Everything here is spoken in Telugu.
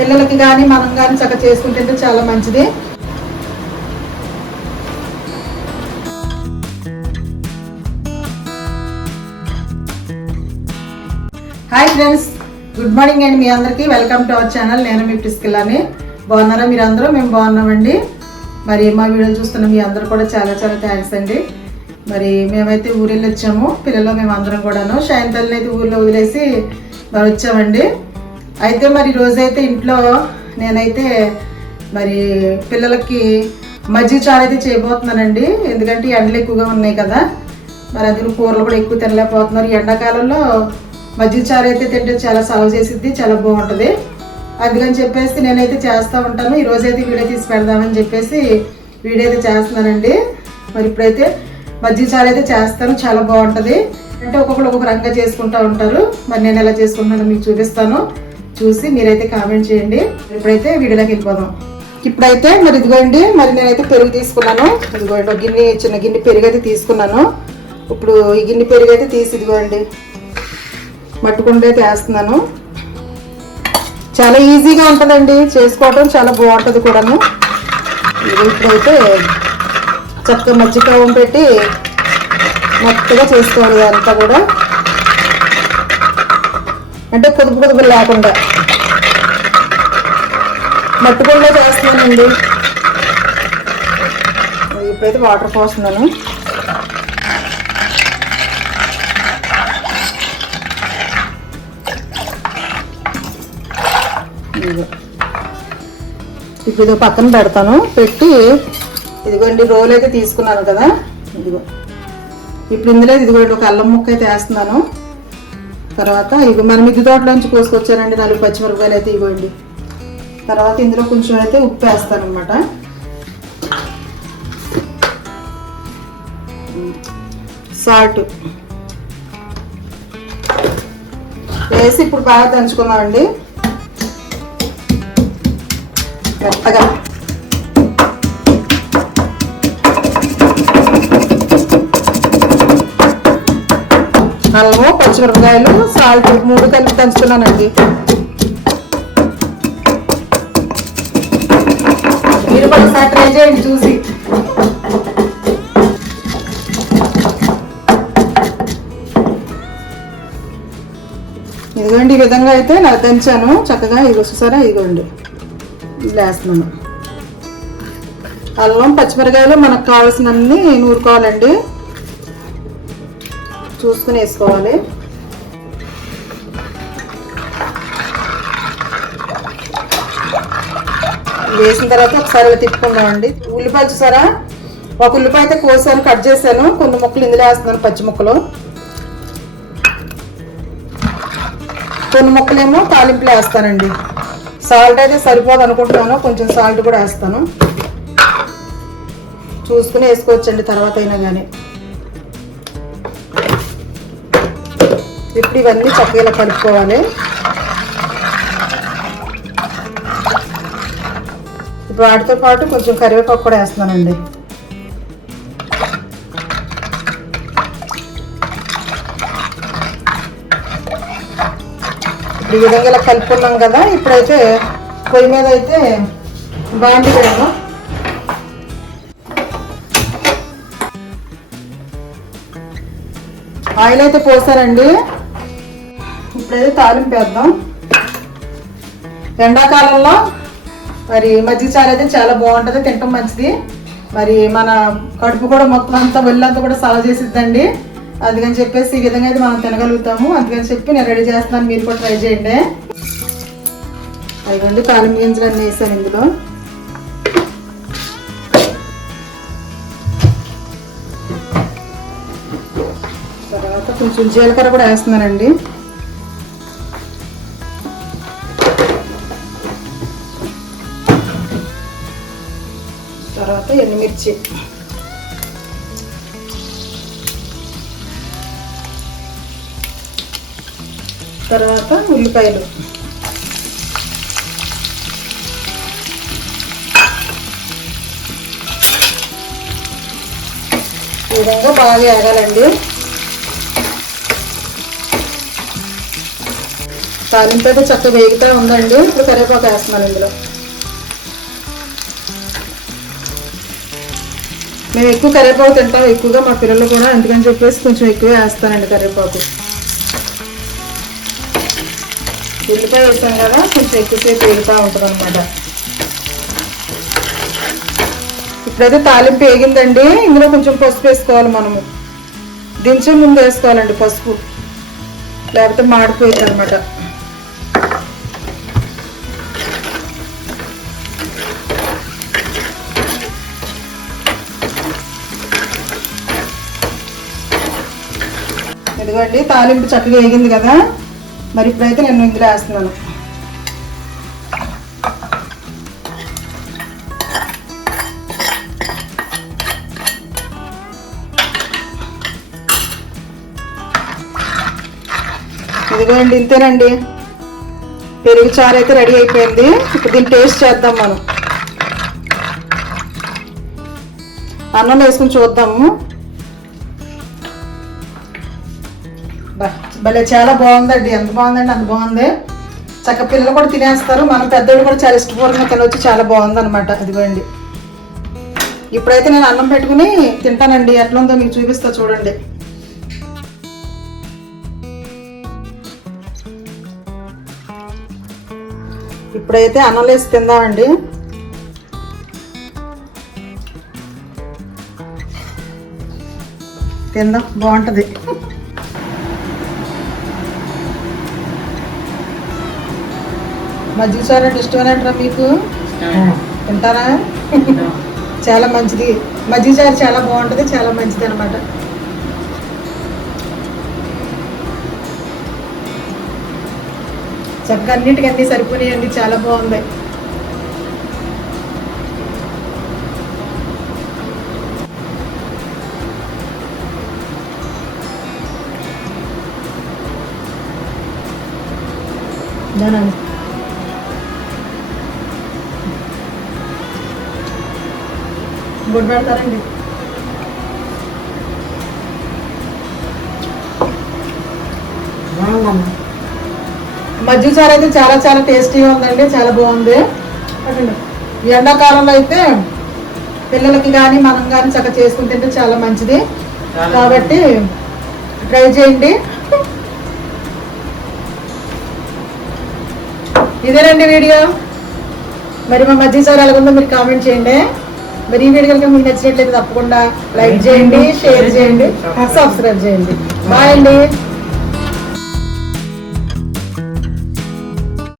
పిల్లలకి కానీ మనం కానీ చక్కగా చేసుకుంటుంటే చాలా మంచిది. హాయ్ ఫ్రెండ్స్ గుడ్ మార్నింగ్ అండి మీ అందరికీ. వెల్కమ్ టు అవర్ ఛానల్ నేను మీ ప్రిస్కిల్లాని బాగున్నారా మీరు అందరూ మేము బాగున్నామండి. మరి మా వీడియో చూస్తున్న మీ అందరూ కూడా చాలా చాలా థ్యాంక్స్ అండి. మరి మేమైతే ఊరు వెళ్ళి వచ్చాము పిల్లలు మేము అందరం కూడాను సాయంత్రం అయితే ఊళ్ళో వదిలేసి మరి వచ్చామండి. అయితే మరి రోజైతే ఇంట్లో నేనైతే మరి పిల్లలకి మజ్జిగ చారు అయితే చేయబోతున్నానండి. ఎందుకంటే ఎండలు ఎక్కువగా ఉన్నాయి కదా. మరి అందులో కూరలు కూడా ఎక్కువ తినలేకపోతున్నారు. ఈ ఎండాకాలంలో మజ్జిగ చారు అయితే తింటే చాలా సలవ చేసిద్ది చాలా బాగుంటుంది. అందుకని చెప్పేసి నేనైతే చేస్తూ ఉంటాను. ఈరోజు అయితే వీడియో తీసి పెడదామని చెప్పేసి వీడియో అయితే చేస్తున్నానండి. మరి ఇప్పుడైతే మజ్జిగ చారు అయితే చేస్తాను. చాలా బాగుంటుంది. అంటే ఒక్కొక్కరు ఒక్కొక్క రంగా చేసుకుంటూ ఉంటారు. మరి నేను ఎలా చేసుకుంటానో మీకు చూపిస్తాను. చూసి మీరైతే కామెంట్ చేయండి. ఇప్పుడైతే వీడియోలోకి వెళ్ళిపోదాం. ఇప్పుడైతే మరి ఇదిగోండి మరి నేనైతే పెరుగు తీసుకున్నాను. ఇదిగోండి గిన్నె చిన్న గిన్నె పెరుగు అయితే తీసుకున్నాను. ఇప్పుడు ఈ గిన్నె పెరుగు అయితే తీసి ఇదిగోండి. మట్టుకుండా అయితే వేస్తున్నాను. చాలా ఈజీగా ఉంటుందండి. చేసుకోవడం చాలా బాగుంటుంది కూడాను. ఇప్పుడైతే చక్కగా మజ్జిగ పెట్టి మెత్తగా చేసుకోవాలి అంతా కూడా. అంటే పొదుపు పొదుపు లేకుండా. మట్టుకుండా చేస్తున్నానండి. ఇప్పుడైతే వాటర్ పోస్తున్నాను. ఇదిగో. ఇప్పుడు ఇది పక్కన పెడతాను. పెట్టి. ఇదిగోండి రోల్ అయితే తీసుకున్నాను కదా. ఇదిగో. ఇప్పుడు ఇందులో ఇదిగోండి ఒక అల్లం ముక్క అయితే వేస్తున్నాను. తర్వాత ఇవి మన మిద్ది తోటలోంచి కోసుకొచ్చారండి నాలుగు పచ్చిమిరపకాయలు అయితే ఇవ్వండి తర్వాత ఇందులో కొంచెం అయితే ఉప్పు వేస్తాను అనమాట సాల్ట్. వేసి ఇప్పుడు బాగా దంచుకున్నామండి మెత్తగా. అల్లము పచ్చిమిరపకాయలు సాల్ట్ మూడు కలిపి దంచుకున్నానండి మీరు కూడా ఒకసారి ట్రై చేయండి చూసి. ఇదిగోండి ఈ విధంగా అయితే నాకు దంచాను. చక్కగా ఇది వచ్చేసారా ఇదిగోండి. వేస్తున్నాను అల్లం పచ్చిమిరకాయలు మనకు కావాల్సినన్ని నూరుకోవాలండి. చూసుకుని వేసుకోవాలి వేసిన తర్వాత ఒకసారి తిప్పుకుందామండి ఉల్లిపాయ చూసారా? ఒక ఉల్లిపాయ అయితే కోసాను కట్ చేశాను. కొన్ని ముక్కలు ఇందులో వేస్తున్నాను పచ్చి ముక్కలు. కొన్ని ముక్కలేమో తాలింపులో వేస్తానండి. సాల్ట్ అయితే సరిపోదు అనుకుంటున్నాను. కొంచెం సాల్ట్ కూడా వేస్తాను. చూసుకుని వేసుకోవచ్చండి తర్వాత అయినా కానీ ఇప్పుడు ఇవన్నీ చక్కగా కలుపుకోవాలి. ఇప్పుడు వాటితో పాటు కొంచెం కరివేపాకు కూడా వేస్తున్నానండి. ఈ విధంగా ఇలా కలుపుకున్నాం కదా ఇప్పుడైతే పొయ్యి మీద అయితే బాండి పెడదాం ఆయిల్ అయితే పోసారండి ఇప్పుడైతే తాలింపు వేద్దాం ఎండాకాలంలో మరి మజ్జిగ చారు అయితే చాలా బాగుంటుంది తినటం మంచిది. మరి మన కడుపు కూడా మొత్తం అంతా ఒళ్ళంతా కూడా సలవ చేసిద్దండి. అందుకని చెప్పేసి ఈ విధంగా అయితే మనం తినగలుగుతాము. అందుకని చెప్పి నేను రెడీ చేస్తున్నాను మీరు కూడా ట్రై చేయండి. అదిగోండి తాలింపు గింజలు అన్నీ వేసాను ఇందులో. తర్వాత కొంచెం జీలకర్ర కూడా వేస్తున్నానండి. తర్వాత ఎండుమిర్చి. తర్వాత ఉల్లిపాయలు. ఈ విధంగా బాగా వేగాలండి తాలింపు అయితే చక్కగా వేగుతూ ఉందండి. ఇప్పుడు కరివేపాకు వేస్తున్నాను ఇందులో. మేము ఎక్కువ కరివేపాకు తింటాం ఎక్కువగా మా పిల్లలు కూడా అందుకని చెప్పేసి కొంచెం ఎక్కువ వేస్తానండి కరివేపాకు ఉల్లిపాయ వేసాం కదా కొంచెం ఎక్కువసేపు వేగుతూ ఉంటుంది అనమాట ఇప్పుడైతే తాలింపు వేగిందండి ఇందులో కొంచెం పసుపు వేసుకోవాలి మనము. దించే ముందు వేసుకోవాలండి పసుపు. లేకపోతే మాడిపోయింది అనమాట ఇదిగోండి తాలింపు చక్కగా వేగింది కదా? మరి ఇప్పుడైతే నేను ఇందులో వేస్తున్నాను. ఇదిగోండి ఇంతేనండి. పెరుగు చారు అయితే రెడీ అయిపోయింది. ఇప్పుడు దీన్ని టేస్ట్ చేద్దాం మనం. అన్నం వేసుకుని చూద్దాము. భలే చాలా బాగుందండి. ఎంత బాగుందండి అంత బాగుంది. చక్క పిల్లలు కూడా తినేస్తారు. మన పెద్దోళ్ళు కూడా చాలా ఇష్టపూర్వకంగా తినవచ్చు చాలా బాగుంది అనమాట ఇదిగోండి ఇప్పుడైతే నేను అన్నం పెట్టుకుని తింటానండి. ఎట్లా ఉందో మీకు చూపిస్తా చూడండి. ఇప్పుడైతే అన్నం వేసి తిందామండి. తిందాం. బాగుంటుంది. మజ్జిగ చారు అంటే ఇష్టమేనంటారా మీకు? తింటారా? చాలా మంచిది. మజ్జిగ చారు చాలా బాగుంటుంది చాలా మంచిది అనమాట చక్కగా అన్నిటికన్నీ అన్ని సరిపోయాయండి చాలా బాగుంది. దానండి గుడ్ పెడతారండి. మజ్జిగ చారు అయితే చాలా చాలా టేస్టీగా ఉందండి చాలా బాగుంది. ఎండాకాలంలో అయితే పిల్లలకి కానీ మనం కానీ చక్కగా చేసుకుని తింటే చాలా మంచిది. కాబట్టి ట్రై చేయండి. ఇదేనండి వీడియో. మరి మా మజ్జిగ చారు ఎలాగుందో మీరు కామెంట్ చేయండి. మరి ఈ వీడియో కనుక మీకు నచ్చినట్లయితే తప్పకుండా లైక్ చేయండి షేర్ చేయండి సబ్స్క్రైబ్ చేయండి. బాయ్ అండి.